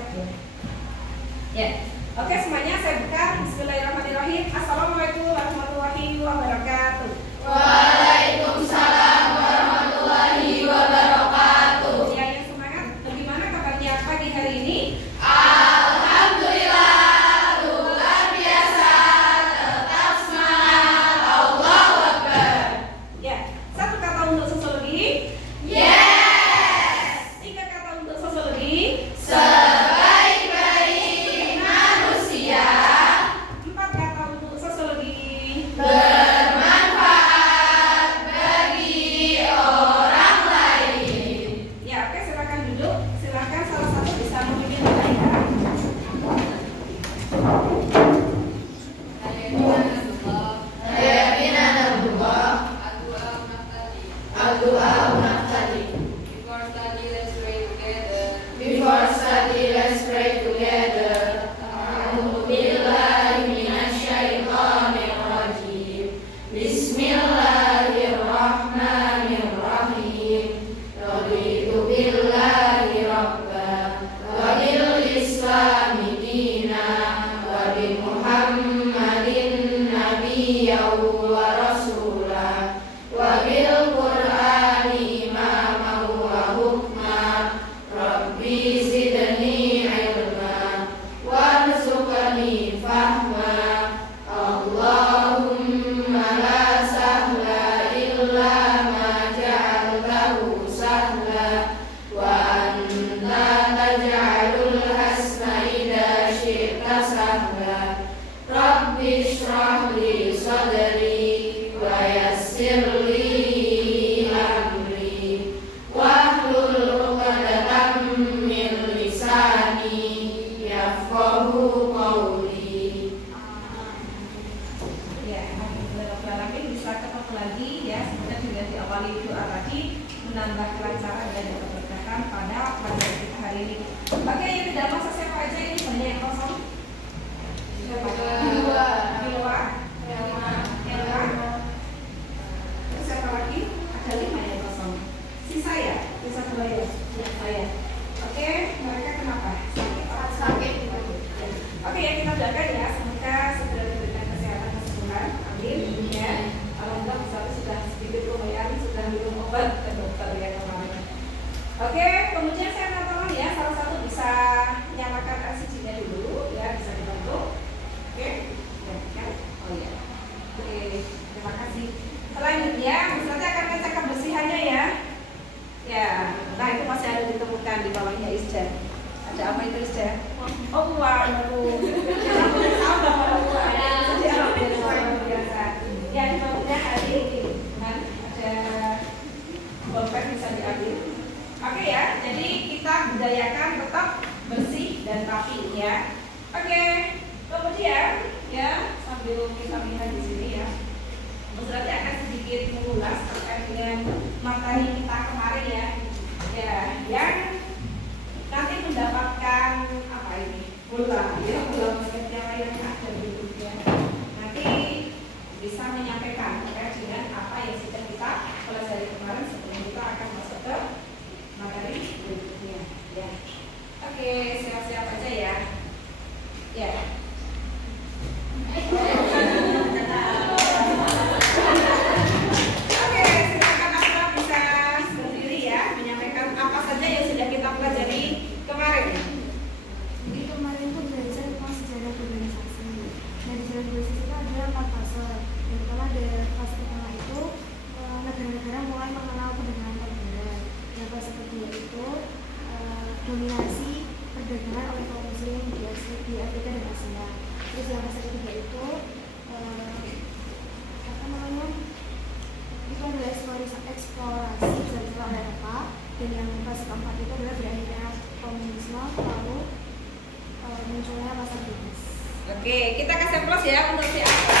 siap ya? Ya, oke semuanya saya buka. Bismillahirrahmanirrahim. Assalamualaikum warahmatullahi wabarakatuh. Waalaikumsalam warahmatullahi wabarakatuh. Ya, yang semangat. Bagaimana kabarnya pagi hari ini? Alhamdulillah, luar biasa. Tetap semangat. Allahu Akbar. Ya, satu kata untuk sosiologi. Yes. 3 kata untuk sosiologi. Sebaik-baik manusia, 4 kata untuk sosiologi. bermanfaat bagi orang lain. Ya, oke, silakan duduk. Silakan salah satu bisa memimpin saya. Before study, let's pray together. A'udzu billahi minasyaitonir rajim. Bismillahirrahmanirrahim. Raditu billahi rabban wa bil islami dinan wa bi Muhammadin nabiyyan wa rasulan wa bil Qur'ani imaman wa hukman. Rabbi zidni ilma warzuqni fahma. Allahumma la sahla illa ma ja'altahu sahla wa anta taj'alul hasna idza syi'ta sahla. Rabbi shrah li sadri wa yassir li amri wahlul 'uqdatam min lisani yafqahu qawli. Ya, alhamdulillah bisa ketemu lagi ya. Semoga dengan diawali doa tadi menambah kelancaran dan keberkahan pada pelajaran kita hari ini. Oke, yang tidak masuk siapa aja ini banyak yang kosong. Siapa? Dua. Ella. Terus siapa lagi? Ada 5 yang kosong. Si saya, bisa 2 ya. Ya, saya. Oke, mereka kenapa? Sakit. Oke, ya kita doakan ya, semoga segera diberikan kesehatan kesembuhan. Amin. Ya, alhamdulillah misalnya sudah sedikit lumayan, sudah minum obat ke dokter ya kemarin. Oke, kemudian saya minta tolong ya, salah satu bisa nyalakan LCD-nya dulu, ya bisa dibantu. Oke, ya. Oh ya. Oke, terima kasih. Selanjutnya, misalnya akan ngecek kebersihannya ya. Ya, nah itu masih ada ditemukan di bawahnya Isja. Ada apa itu Isja? Oh, waduh. Biasa. Ya, di bawahnya ada ini. Kan ada bolpen bisa diambil. Oke ya, jadi kita budayakan tetap bersih dan rapi ya. Oke, kemudian ya sambil kita lihat di sini ya. Berarti akan sedikit mengulas terkait dengan materi kita kemarin ya. Ya, yang nanti mendapatkan apa ini? Bola basketnya yang ada di bukunya. Nanti bisa menyampaikan terkait dengan apa yang sudah kita pelajari kemarin sebelum kita akan masuk ke materi berikutnya. Ya. Oke, siap-siap aja ya. Ya. Oke, silakan Asra bisa berdiri ya, menyampaikan apa saja yang sudah kita pelajari kemarin. Jadi kemarin itu belajar tentang sejarah globalisasi. Nah, di sejarah globalisasi itu ada 4 fase. Yang pertama ada fase pertama itu negara-negara mulai mengenal perdagangan perdana. Yang fase kedua itu dominasi perdagangan oleh kaum muslim di Afrika dan Asia. Terus yang fase ketiga itu itu adalah eksplorasi jalan oleh Eropa. Dan yang fase keempat itu adalah berakhirnya komunisme, lalu munculnya pasar bebas. Oke, kita kasih plus ya untuk si Asra.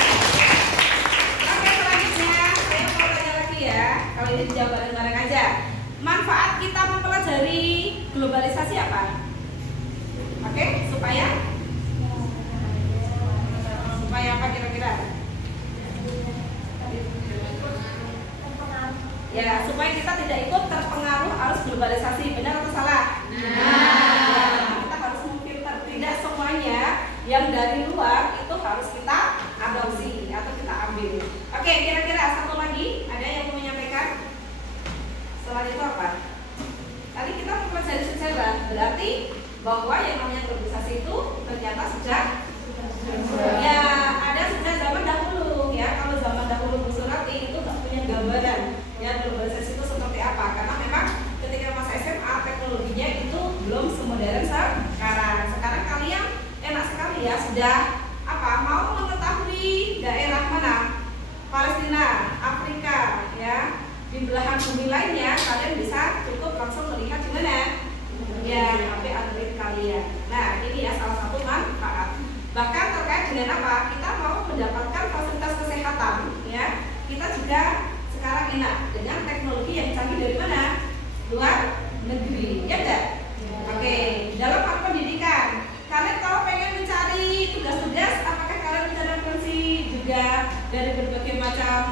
Oke, selanjutnya saya mau tanya lagi ya. Kalau ini dijawab bareng-bareng aja. Manfaat kita mempelajari globalisasi apa? Oke, supaya apa kira-kira? Ya, supaya kita tidak ikut terpengaruh arus globalisasi, benar atau salah? Nah, kita harus berarti bahwa yang namanya globalisasi itu ternyata sejak ya ada sejak zaman dahulu ya. Kalau zaman dahulu Bu Surati itu nggak punya gambaran ya globalisasi itu seperti apa, karena memang ketika masa SMA teknologinya itu belum semodern sekarang. Sekarang kalian enak sekali ya sudah mau mengetahui daerah mana, Palestina, Afrika ya, di belahan bumi lainnya, kalian bisa cukup langsung melihat di mana ya HP Android kalian. Nah ini ya salah satu manfaat. Bahkan terkait dengan apa, kita mau mendapatkan fasilitas kesehatan ya, kita juga sekarang enak dengan teknologi yang canggih dari mana, luar negeri ya enggak? Oke, dalam hal pendidikan, kalian kalau pengen mencari tugas-tugas, apakah kalian bisa referensi juga dari berbagai macam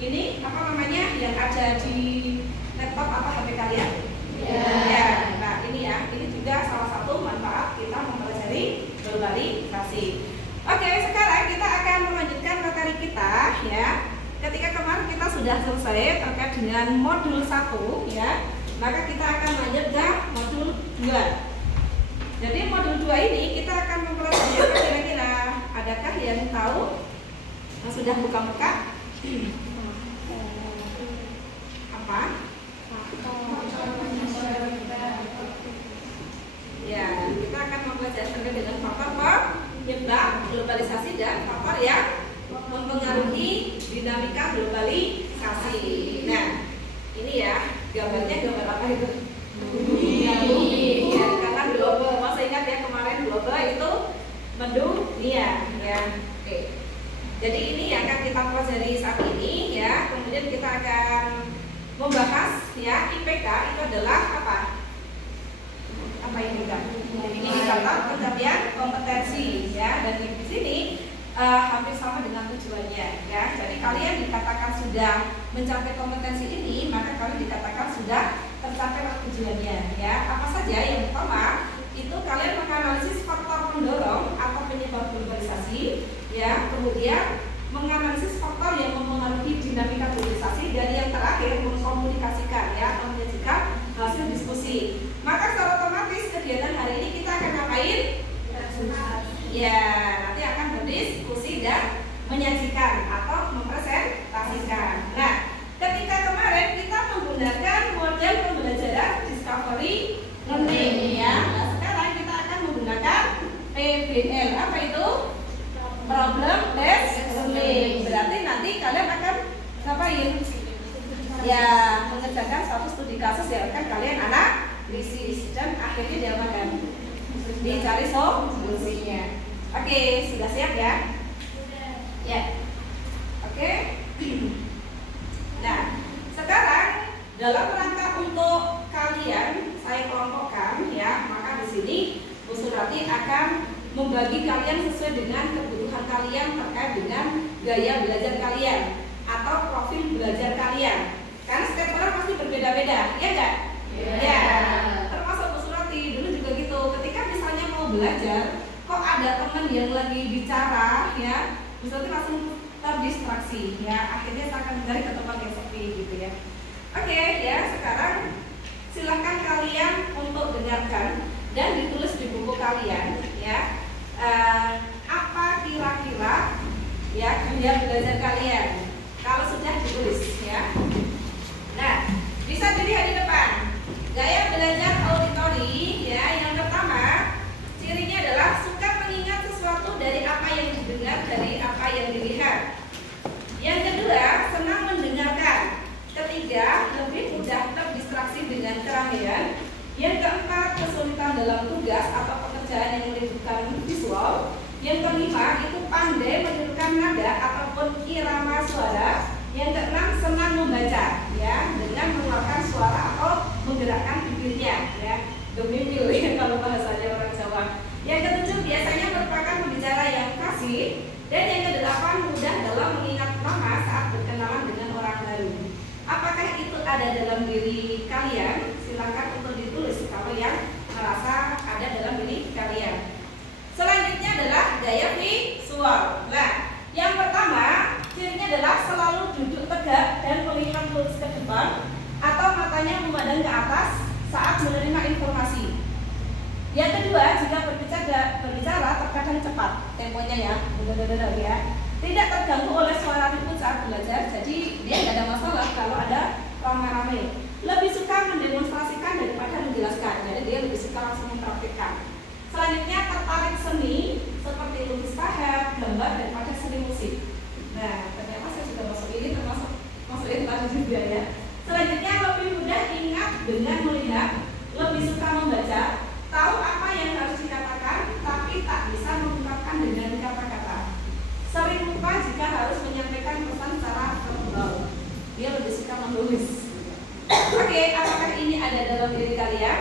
ini apa namanya yang ada di laptop atau HP kalian? Ya. Nah ini ya, ini juga salah satu manfaat kita mempelajari globalisasi. Oke, sekarang kita akan melanjutkan materi kita ya. Ketika kemarin kita sudah selesai terkait dengan modul 1 ya, maka kita akan lanjut ke modul 2. Jadi modul 2 ini kita akan mempelajari apa kira-kira? Adakah yang tahu? Yang sudah buka-buka? Apa? Ya, kita akan mempelajari terkait dengan faktor penyebab globalisasi dan faktor yang mempengaruhi dinamika globalisasi. Nah, ini ya gambarnya gambar apa itu? Bumi. Ya, karena global. Masih ingat ya kemarin global itu mendunia ya. Oke. Jadi ini yang akan kita pelajari saat ini ya. Kemudian kita akan membahas ya IPK itu adalah apa? Apa ini kan? Indikator pencapaian kompetensi ya, dan di sini hampir sama dengan tujuannya ya. Jadi kalian dikatakan sudah mencapai kompetensi ini, maka kalian dikatakan sudah tercapai tujuannya ya. Apa saja? Yang pertama itu kalian menganalisis faktor pendorong atau penyebab globalisasi ya, kemudian menganalisis faktor yang mempengaruhi dinamika globalisasi, dan yang terakhir mengkomunikasikan ya atau menyajikan hasil diskusi. Maka secara otomatis kegiatan hari ini kita akan ngapain? Ya, nanti akan berdiskusi dan menyajikan atau mempresentasikan. Nah, ketika kemarin kita menggunakan model pembelajaran discovery learning ya. Nah, sekarang kita akan menggunakan PBL. Apa itu? Problem based learning. Berarti nanti kalian akan ngapain? Ya, mengerjakan suatu studi kasus yang akan kalian analisis dan akhirnya diapakan? Dicari solusinya. Oke, sudah siap ya? Ya. Oke. Nah, sekarang dalam rangka untuk kalian saya kelompokkan ya, maka di sini Bu Surati akan membagi kalian sesuai dengan kebutuhan kalian terkait dengan gaya belajar kalian atau profil belajar kalian. Karena setiap orang pasti berbeda-beda, ya enggak? Ya. Termasuk Bu Surati dulu juga gitu. Ketika misalnya mau belajar, kok ada teman yang lagi bicara, ya, Bu Surati langsung terdistraksi, ya. Akhirnya saya akan mencari ke tempat yang sepi, gitu ya. Oke, ya. Sekarang silahkan kalian untuk dengarkan dan ditulis di buku kalian, ya. Apa kira-kira ya gaya belajar kalian? Kalau sudah ditulis, ya. Nah, bisa dilihat di depan. Gaya belajar auditori, ya, yang pertama cirinya adalah suka mengingat sesuatu dari apa yang didengar, dari apa yang dilihat. Yang kedua, senang mendengarkan. Ketiga, lebih mudah terdistraksi dengan keramaian. Yang keempat, kesulitan dalam tugas atau pekerjaan yang melibatkan visual. Yang kelima, itu pandai menirukan nada ataupun irama suara. Yang keenam, senang membaca, ya, dengan mengeluarkan suara atau menggerakkan bibirnya, ya, gemimil ya kalau bahasanya orang Jawa. Yang ketujuh, biasanya merupakan pembicara yang fasih. Dan yang kedelapan, mudah dalam mengingat nama saat berkenalan dengan orang baru. Apakah itu ada dalam diri kalian? Silakan untuk ditulis kalau yang merasa ada dalam diri kalian. Selanjutnya adalah gaya visual. Nah, yang pertama cirinya adalah selalu duduk tegak dan melihat lurus ke depan atau matanya memandang ke atas saat menerima informasi. sekali cepat temponya ya, ya. Tidak terganggu oleh suara ribut saat belajar, jadi dia tidak ada masalah kalau ada rame-rame. Lebih suka mendemonstrasikan daripada menjelaskan, jadi dia lebih suka langsung mempraktikkan. Selanjutnya tertarik seni seperti lukis pahat, gambar daripada seni musik. Nah, ternyata saya sudah masuk ini termasuk masuk itu tadi juga ya. Selanjutnya lebih mudah ingat dengan melihat, lebih suka membaca, tahu apa yang harus dikatakan, tapi tak bisa mengungkapkan dengan kata-kata. Sering lupa jika harus menyampaikan pesan secara verbal. Dia lebih suka menulis. Oke, apakah ini ada dalam diri kalian?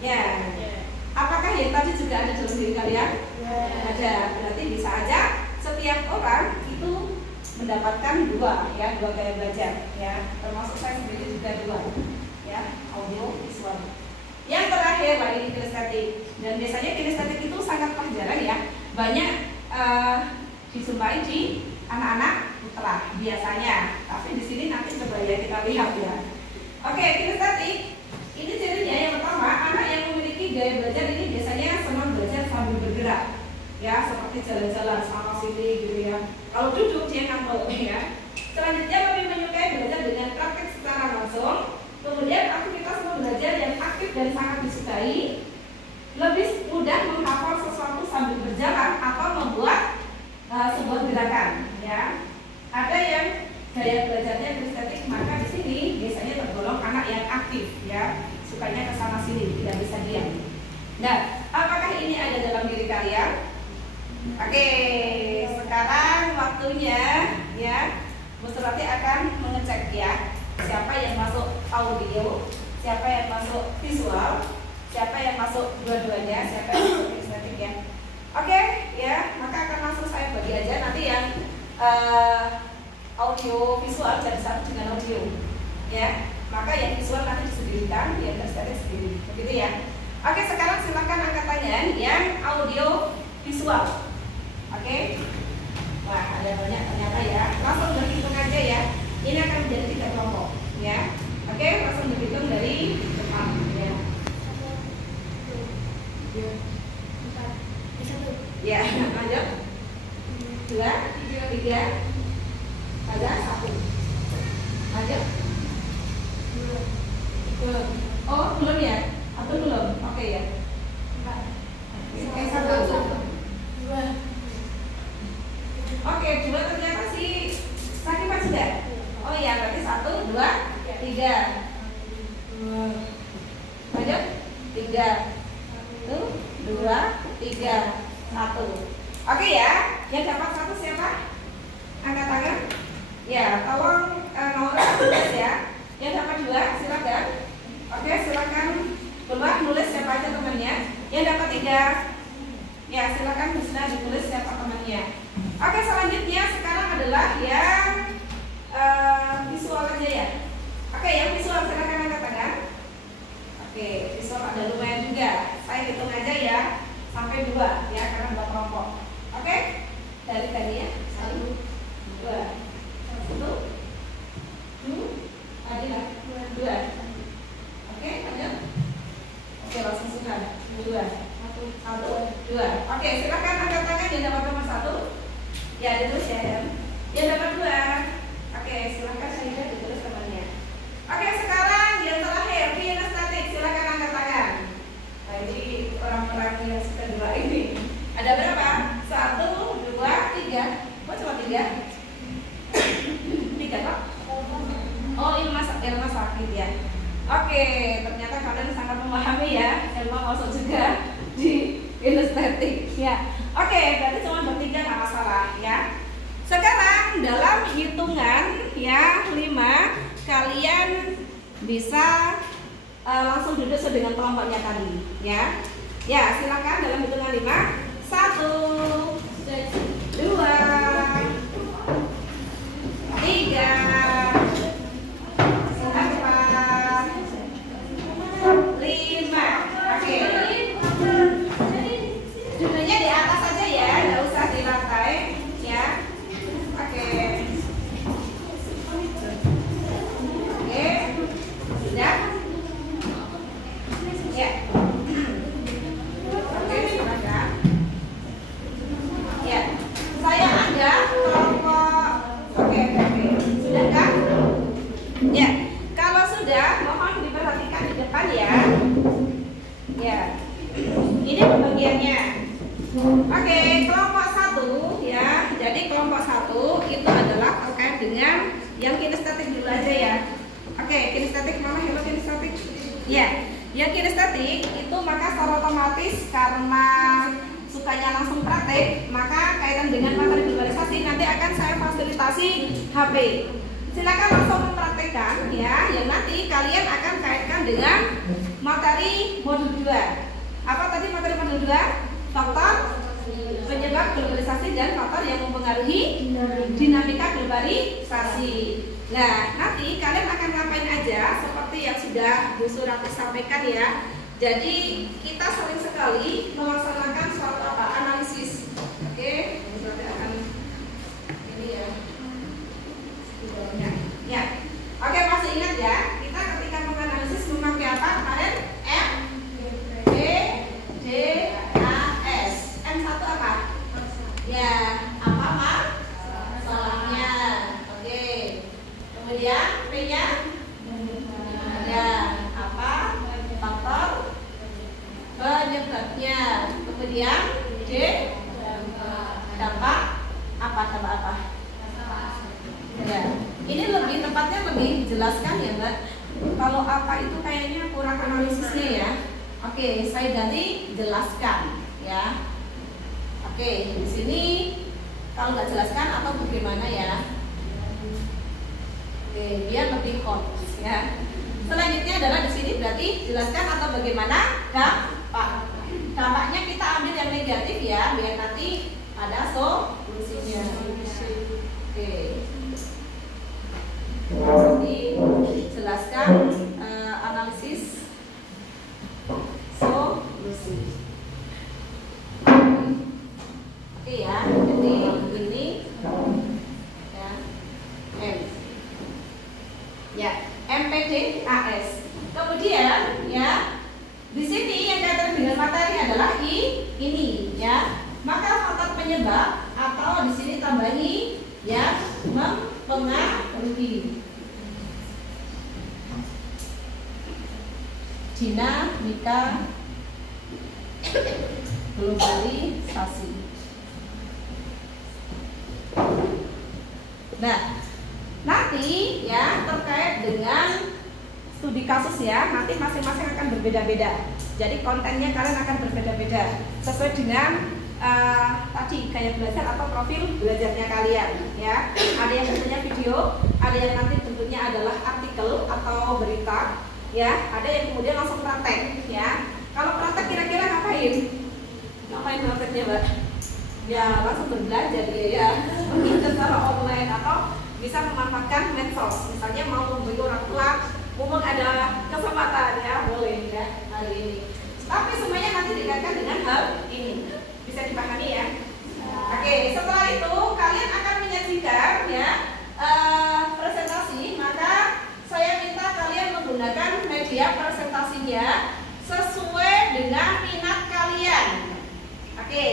Ya. Apakah yang tadi juga ada dalam diri kalian? Ada. Berarti bisa aja setiap orang itu mendapatkan dua gaya belajar ya. Termasuk saya sendiri juga dua ya, audio visual. Yang terakhir lagi kinestetik. Dan biasanya kinestetik itu sangat pelajaran ya. Banyak dijumpai di anak-anak putra biasanya, tapi di sini nanti coba ya kita lihat ya. Oke, kinestetik ini cirinya yang pertama, anak yang memiliki gaya belajar ini biasanya senang belajar sambil bergerak ya, seperti jalan-jalan sana sini gitu ya. Kalau duduk dia ngantuk ya. Selanjutnya lebih menyukai belajar dengan praktik secara langsung. Kemudian aktivitas belajar yang aktif dan sangat disukai. Lebih mudah menghafal sesuatu sambil berjalan atau membuat sebuah gerakan ya. Ada yang gaya belajarnya kinestetik, maka di sini biasanya tergolong anak yang aktif ya, sukanya kesana sini, tidak bisa diam. Nah, apakah ini ada dalam diri kalian? Oke, sekarang waktunya ya, Bu Surati akan mengecek ya, siapa yang masuk audio, siapa yang masuk visual, siapa yang masuk dua-duanya, siapa yang masuk kinestetik ya. Oke, ya, maka akan langsung saya bagi aja nanti yang audio visual jadi satu dengan audio, ya. Maka yang visual nanti disendirikan, yang kinestetik sendiri, begitu ya. Oke, sekarang silakan angkat tangan yang audio visual. Oke. Wah, ada banyak ternyata ya. Langsung berhitung aja ya. Ini akan menjadi 3 kelompok, ya. Oke, langsung berhitung dari depan, ya. Ya, lanjut. 2, 3, ada 1. Lanjut. Belum. Oh, belum ya? Atau belum? Oke ya. Oke, 1. 2. Oke, 2 ternyata sih Sakifah sudah. Oh iya, berarti 1, 2, 3. Lanjut. 3. 1, 2, 3. 1. Oke ya, yang dapat 1 siapa? Angkat tangan. Ya, tolong nomor tulis ya. Yang dapat 2 silakan. Oke, silakan keluar nulis siapa aja temannya. Yang dapat 3, ya silakan bisa ditulis siapa temannya. Oke, selanjutnya sekarang adalah yang visual aja ya. Oke, yang visual silakan angkat tangan. Oke, visual ada lumayan juga. Saya hitung aja ya. Sampai 2 ya, karena 2 kelompok. Oke, dari tadi ya. 1, 2, 1, 2, ada 2. Oke, lanjut. Oke, langsung sudah 2, 1, 2. Oke, silakan angkat tangan yang dapat nomor 1. Ya, ditulis ya. Yang dapat 2. Oke, silakan saya ditulis temannya. Oke, sekarang yang terakhir kinestetik, silakan angkat tangan. Nah, ini orang-orang yang suka 2 ini. Ada berapa? 1, 2, 3. Kok cuma 3? 3 Pak? Oh, Ilma sakit ya. Oke, ternyata kalian sangat memahami ya. Ilma masuk juga di kinestetik ya. Oke, berarti cuma bertiga nggak masalah ya. Sekarang dalam hitungan ya 5, kalian bisa langsung duduk dengan kelompoknya tadi ya. Ya, silakan dalam hitungan 5. 1, 2, 3, 4, 5. Oke. Jumlahnya di atas aja ya, nggak usah di lantai ya. Oke. Oke. Sudah? Ya. Oke, silakan. Ini pembagiannya. Oke, kelompok 1 ya. Jadi kelompok 1 itu adalah terkait dengan yang kinestetik dulu aja ya. Oke, kinestetik mana? Hello kinestetik. Ya, yang kinestetik itu maka secara otomatis karena sukanya langsung praktek, maka kaitan dengan materi visualisasi nanti akan saya fasilitasi HP. Silakan langsung mempraktekkan ya. Yang nanti kalian akan kaitkan dengan materi modul 2. Apa tadi materi modul 2? Faktor penyebab globalisasi dan faktor yang mempengaruhi dinamika globalisasi. Nah, nanti kalian akan ngapain aja seperti yang sudah Bu Surati sampaikan ya. Jadi kita sering sekali melaksanakan suatu analisis. Oke, Bu Surati akan ini ya. Ya. Oke, masih ingat ya? Kita ketika menganalisis memakai apa kemarin? M, B, D, A, S. M1 apa? Ya, apa masalahnya? Oke. Kemudian P-nya? Ya, apa? Faktor penyebabnya. Kemudian D, dampak apa? Dampak apa? Ya, ini lebih tepatnya lebih dijelaskan ya Mbak. Kalau apa itu kayaknya kurang analisisnya ya. Oke, saya ganti jelaskan ya. Oke, di sini kalau nggak jelaskan atau bagaimana ya? Oke, biar lebih fokus ya. Selanjutnya adalah di sini berarti jelaskan atau bagaimana dampak. Dampaknya kita ambil yang negatif ya, biar nanti ada solusinya. Oke. Jadi jelaskan analisis solusi. Oke ya, jadi ini ya M. Ya, MPD AS. Kemudian ya di sini yang kaitan dengan materi adalah ini ya. Maka faktor penyebab atau di sini tambahi ya mempengaruhi dinamika globalisasi. Nah, nanti ya terkait dengan studi kasus ya, nanti masing-masing akan berbeda-beda. Jadi kontennya kalian akan berbeda-beda sesuai dengan tadi gaya belajar atau profil belajarnya kalian ya. Ada yang bentuknya video, ada yang nanti bentuknya adalah artikel atau berita ya, ada yang kemudian langsung praktek ya. Kalau praktek kira-kira ngapain? Ngapain prakteknya Mbak? Ya langsung berbelajar ya, mungkin secara online atau bisa memanfaatkan medsos. Misalnya mau membeli orang tua, mumpung ada kesempatan ya, boleh ya hari ini. Tapi semuanya nanti dikaitkan dengan hal ini. Bisa dipahami ya. Oke, setelah itu kalian akan menyajikan ya presentasi. Maka saya minta kalian menggunakan media presentasinya sesuai dengan minat kalian. Oke,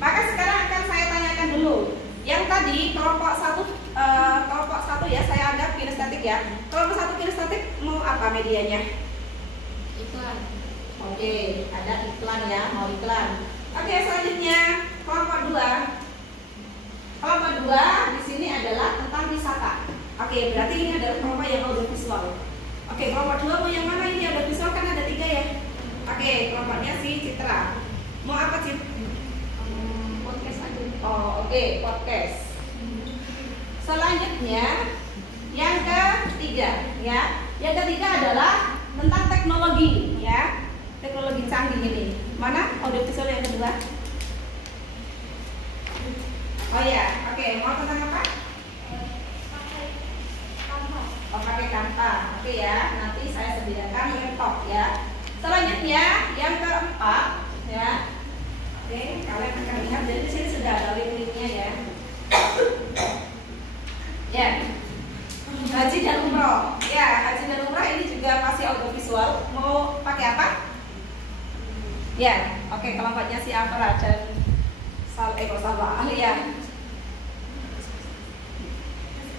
maka sekarang akan saya tanyakan dulu. Yang tadi kelompok satu ya, saya anggap kinestetik ya. Kelompok 1 kinestetik mau apa medianya? Iklan. Oke, ada iklan ya, mau iklan. Oke, selanjutnya kelompok 2. Kelompok 2 di sini adalah tentang wisata. Oke, berarti ini adalah kelompok yang audiovisual. Oke, kelompok 2 mau yang mana ini? Audiovisual kan ada 3 ya. Oke, kelompoknya si Citra. Mau apa Cit? Podcast aja. Oh, oke, podcast. Selanjutnya yang ketiga ya. Yang ketiga adalah tentang teknologi ya. Teknologi canggih ini. Mana audiovisual yang kedua? Oh ya, oke. Mau tentang apa? Oh, pakai Canva. Oke ya, nanti saya sediakan laptop ya. Selanjutnya yang keempat ya. Oke, kalian akan lihat jadi sini sudah ada link-linknya ya. Ya. Haji dan umroh. Ya, haji dan umroh ini juga masih audiovisual. Mau pakai apa? Ya, oke, kelompoknya si Afra dan Salwa Ahli ya.